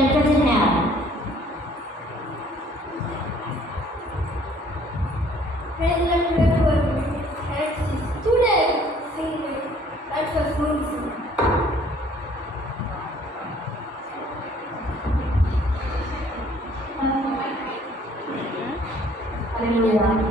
benefits it have. President Wilbur had students singing. That was wonderful. Hallelujah.